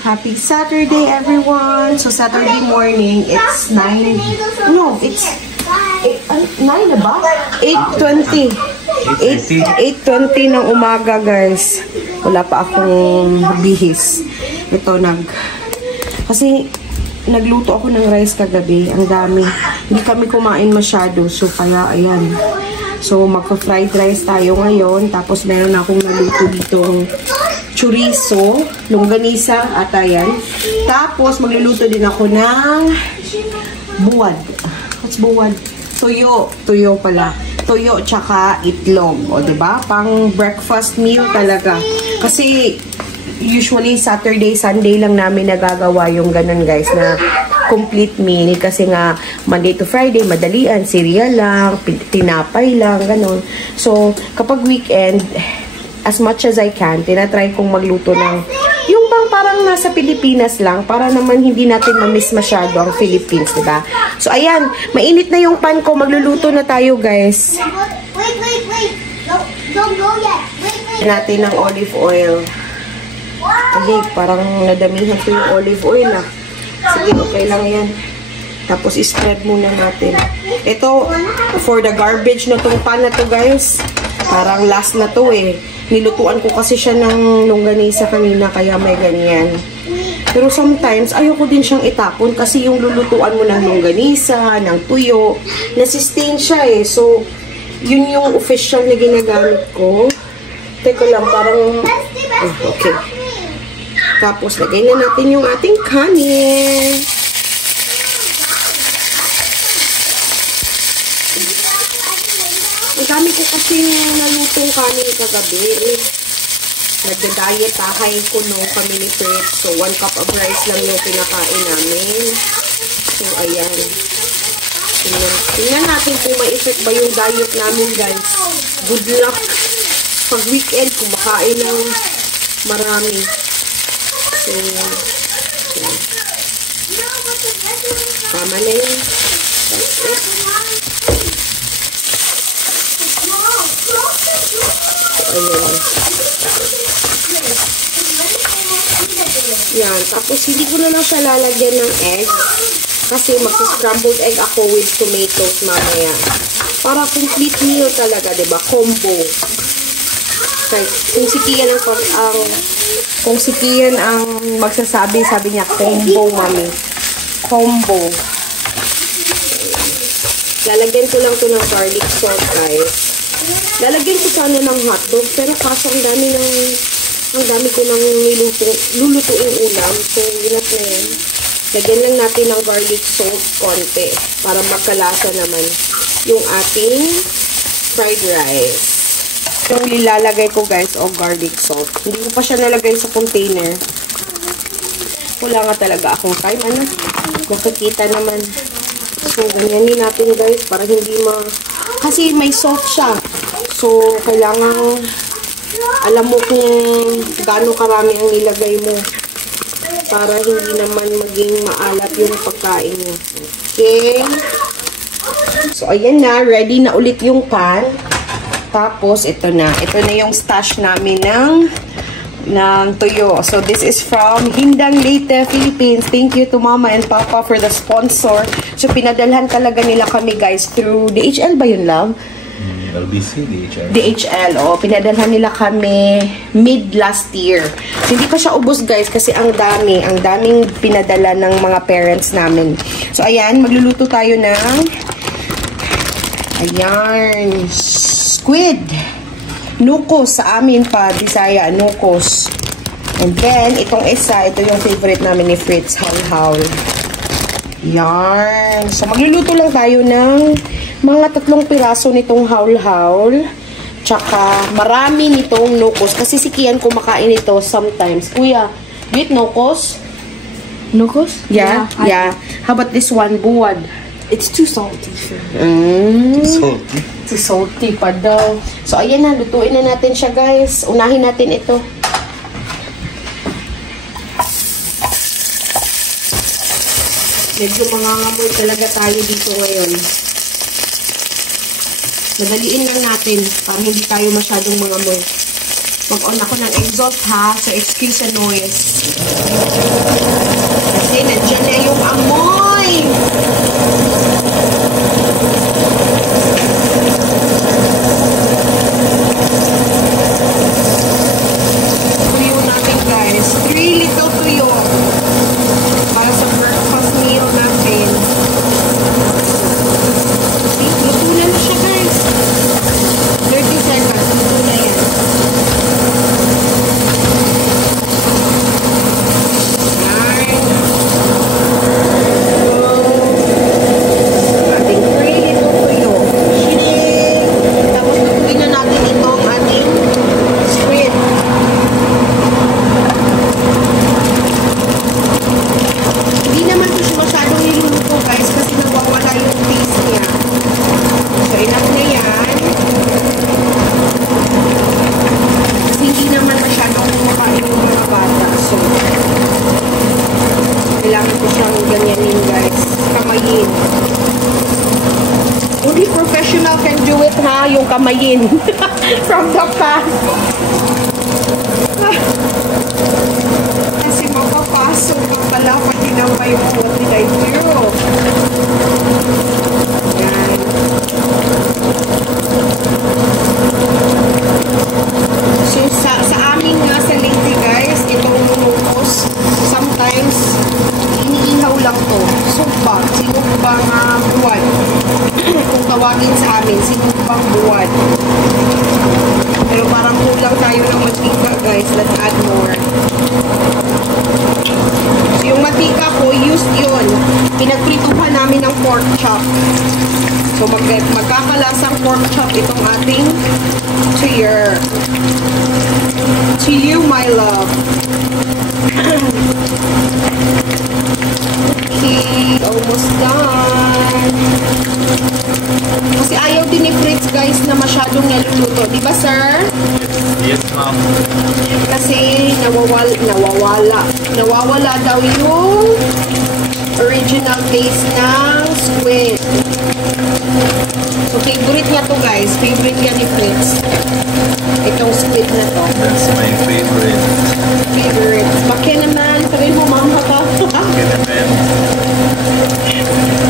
Happy Saturday, everyone! So, Saturday morning, it's 9... No, it's... 9 na ba? 8:20. 8:20 ng umaga, guys. Wala pa akong bihis. Ito, kasi, nagluto ako ng rice kagabi. Ang dami. Hindi kami kumain masyado. So, kaya, ayan. So, magpa-fried rice tayo ngayon. Tapos, meron akong naluto ditong chorizo, longganisa, at ayan. Tapos, magluluto din ako ng buwad. What's buwad? Tuyo. Tuyo pala. Tuyo tsaka itlog. O, diba? Pang breakfast meal talaga. Kasi, usually, Saturday, Sunday lang namin nagagawa yung ganun, guys, na complete meal. Kasi nga, Monday to Friday, madalian, cereal lang, tinapay lang, ganun. So, kapag weekend, as much as I can, tinatry kong magluto ng yung bang parang nasa Pilipinas lang para naman hindi natin ma-miss masyado ang Philippines, diba? So, ayan, mainit na yung pan ko. Magluluto na tayo, guys. Wait. Don't go yet. Wait. Natin ng olive oil. Okay, parang nadamihan ko yung olive oil, ah. Sige, okay lang yan. Tapos, spread muna natin. Ito, for the garbage na tong pan na to, guys. Parang last na to, eh. Nilutuan ko kasi siya ng longganisa kanina, kaya may ganyan. Pero sometimes, ayoko din siyang itapon kasi yung lulutuan mo ng longganisa, ng tuyo, nasistain siya, eh. So, yun yung official na ginagamit ko. Teka lang, parang... okay. Tapos, lagay na natin yung ating kanin. Ang dami ko kasi nalutong kanin kagabi. Nagda-diet, hahayin ko no, kami ni Fritz. So, 1 cup of rice lang yung pinakain namin. So, ayan. Tingnan natin kung may effect ba yung diet namin, guys. Good luck. Pag weekend, kumakain ng marami. So, tama na yun. That's it. Ayan. Yan. Tapos, hindi ko na lang siya lalagyan ng egg. Kasi mag-scrambled egg ako with tomatoes mamaya. Para complete meal talaga, diba? Combo. Kung si Kian ang magsasabi, sabi niya, combo, mami. Combo. Lalagyan ko lang ito ng garlic salt, guys. Lalagyan ko sana ng hotdog, pero kaso ang dami ko nang lulutuing ulam. So, yun na yan. Lagyan lang natin ng garlic salt konti para magkalasa naman yung ating fried rice. Yung nilalagay ko, guys, o garlic salt. Hindi ko pa siya nalagay sa container. Wala nga talaga akong time. Ano? Makikita naman. So, ganyanin natin, guys, para hindi kasi may salt siya. So, kailangan alam mo kung gaano karami ang nilagay mo para hindi naman maging maalat yung pagkain mo. Okay? So, ayan na. Ready na ulit yung pan. Tapos, ito na. Ito na yung stash namin ng tuyo. So, this is from Hindang Leyte, Philippines. Thank you to Mama and Papa for the sponsor. So, pinadalhan talaga nila kami, guys, through DHL ba yun, love? LBC, DHL. DHL, oh. Pinadalhan nila kami mid last year. So, hindi pa siya ubos, guys, kasi ang daming pinadala ng mga parents namin. So, ayan, magluluto tayo ng ayan, squid. Nukos sa amin pa, Bisaya, nukos. And then, itong isa, ito yung favorite namin ni Fritz, haul-haul. Yan. So, magluluto lang tayo ng mga 3 piraso nitong haul-haul. Tsaka, marami nitong nukos. Kasi si Kian kumakain ito sometimes. Kuya, with nukos? Nukos? Yeah. How about this one, buwad? It's too salty. Salty? Too salty pa daw. So, ayan na. Lutuin na natin siya, guys. Unahin natin ito. Medyo mangangamoy talaga tayo dito ngayon. Madaliin lang natin para hindi tayo masyadong mangamoy. Mag-on ako ng exhaust, ha? So, excuse the noise. do it ha, yung kamayin. From the past. Kasi mapapasok pa pala pag tinapay mo. What did I do? Yan. So, sa amin nga sa Leyte guys, itong locos, sometimes, iniihaw lang to. Sumpa. Sinumpang buwan. Kung tawagin sa amin, sinumpang buwan. Pero parang kulang tayo ng matika guys. Let's add more. So, yung matika ko, used yun. Pinagprituhan namin ng pork chop. So, magkakalasang pork chop itong ating tuyer. To you, my love. Okay, almost done. Kasi ayaw din ni Fritz guys na masyadong naluluto. Di ba, sir? Yes, ma'am. Kasi nawawala daw yung original taste ng squid. So, favorite niya to guys. Favorite niya ni Fritz. Itong squid na to. That's my favorite. Favorite. Bakit naman? Sabihin mo, mama ka. Kinamen.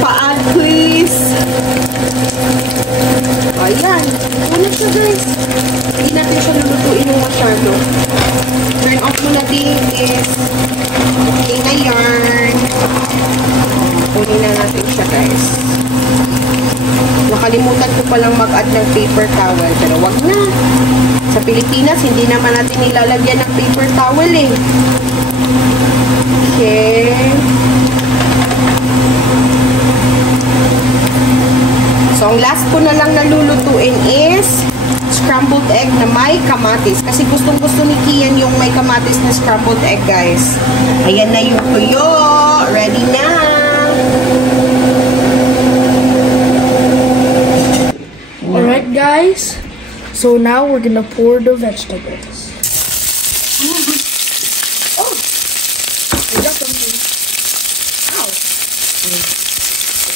Pa-add, please. Ayan. Una siya, guys. Hindi natin siya lulutuin ng masyado. Turn off muna this. Okay na yarn. Kunin na natin siya, guys. Nakalimutan ko palang mag-add ng paper towel. Pero wag na. Sa Pilipinas, hindi naman natin nilalagyan ng paper towel eh. Okay. So, ang last ko na lang nalulutuin is scrambled egg na may kamatis. Kasi gustong-gusto ni Kian yung may kamatis na scrambled egg, guys. Ayan na yung tuyo. Ready na. Alright, guys. So now we're gonna pour the vegetables. Oh! I got something. Ow!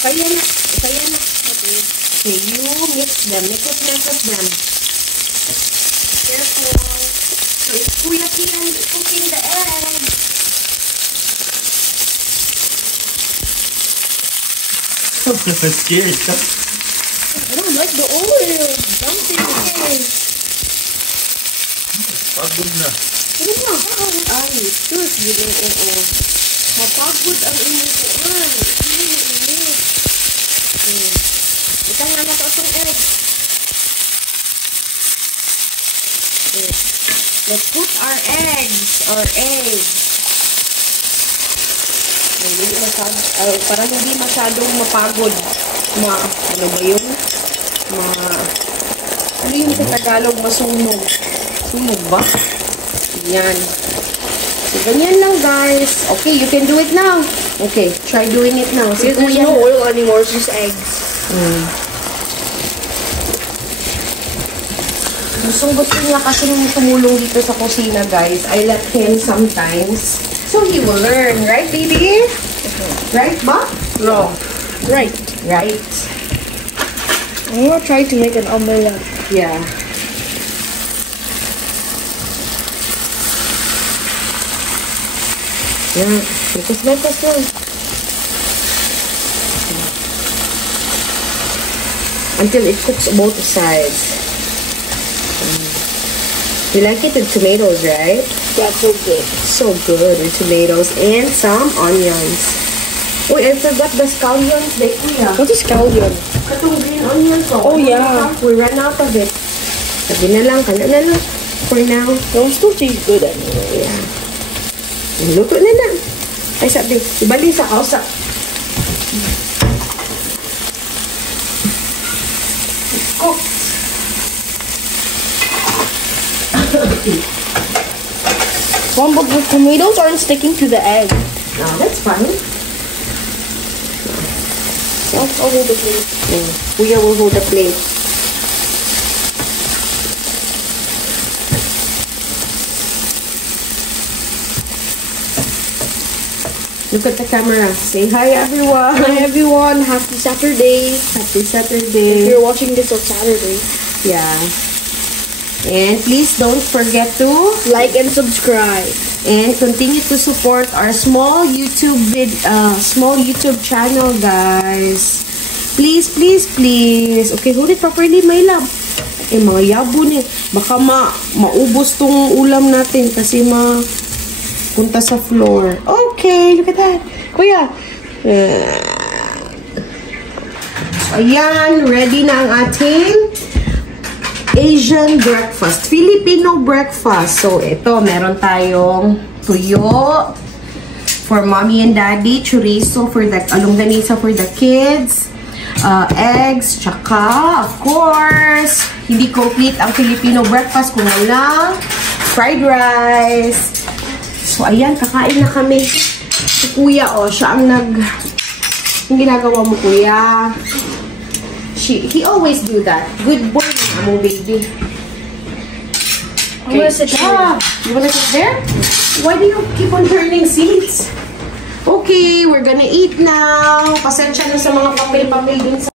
Kaya na. Kaya na. Okay. Okay, you mix them. Mix them. Careful. So, it's Kuya Kian cooking the egg. Scared ka? I don't like the oil. Something. Pagod na. Ano ba? Ay, sus, yun oo. Mapagod ang inutuan. Ito nga na ito itong egg. Okay. Let's put our eggs. Para hindi masyadong mapagod. Ano ba yun? Ano yun sa Tagalog? Masunog. Sunog ba? Yan. So, ganyan lang, guys. Okay, you can do it now. Okay, try doing it now. There's no oil anymore, it's just eggs. Gusto niya kasi tumulong dito sa kusina, guys. I let him sometimes. So, he will learn. Right, baby? Right, ba? No. Right. Right. I'm gonna try to make an omelette. Yeah. Yeah. Lekos lang. Until it cooks both sides. You like it with tomatoes, right? That's so good. So good with tomatoes and some onions. Oh, I forgot the scallions, kuya. What is scallion? Katong green onions. Oh, yeah. We ran out of it. Sabi na lang, kana na lang. For now. They'll still taste good anyway. Yeah. Luto na na. Ay, sabi, ibali sa kausa. It's cooked. Mom, but the tomatoes aren't sticking to the egg. No, that's fine. I'll hold the plate. Kuya will hold the plate. Look at the camera. Say hi, everyone. Hi everyone, happy Saturday. Happy If Saturday. you're watching this on Saturday, Yeah. And please don't forget to like and subscribe. and continue to support our small YouTube channel, guys. Please, please, please. Okay, hold it properly, my love. Eh, mga yabo ni. Baka maubos tong ulam natin kasi punta sa floor. Okay, look at that. Kuya. Ayan, ready na ang ating Asian breakfast. Filipino breakfast. So, ito, meron tayong tuyo for mommy and daddy, chorizo for the alongganisa for the kids, eggs, tsaka, of course, hindi complete ang Filipino breakfast kung walang fried rice. So, ayan, kakain na kami. Si Kuya, siya ang yung ginagawa mo, Kuya. He always do that. Good boy na mo, baby. I'm gonna sit here. You wanna sit there? Why do you keep on turning seats? Okay, we're gonna eat now. Pasensya na sa mga papel-papel dun sa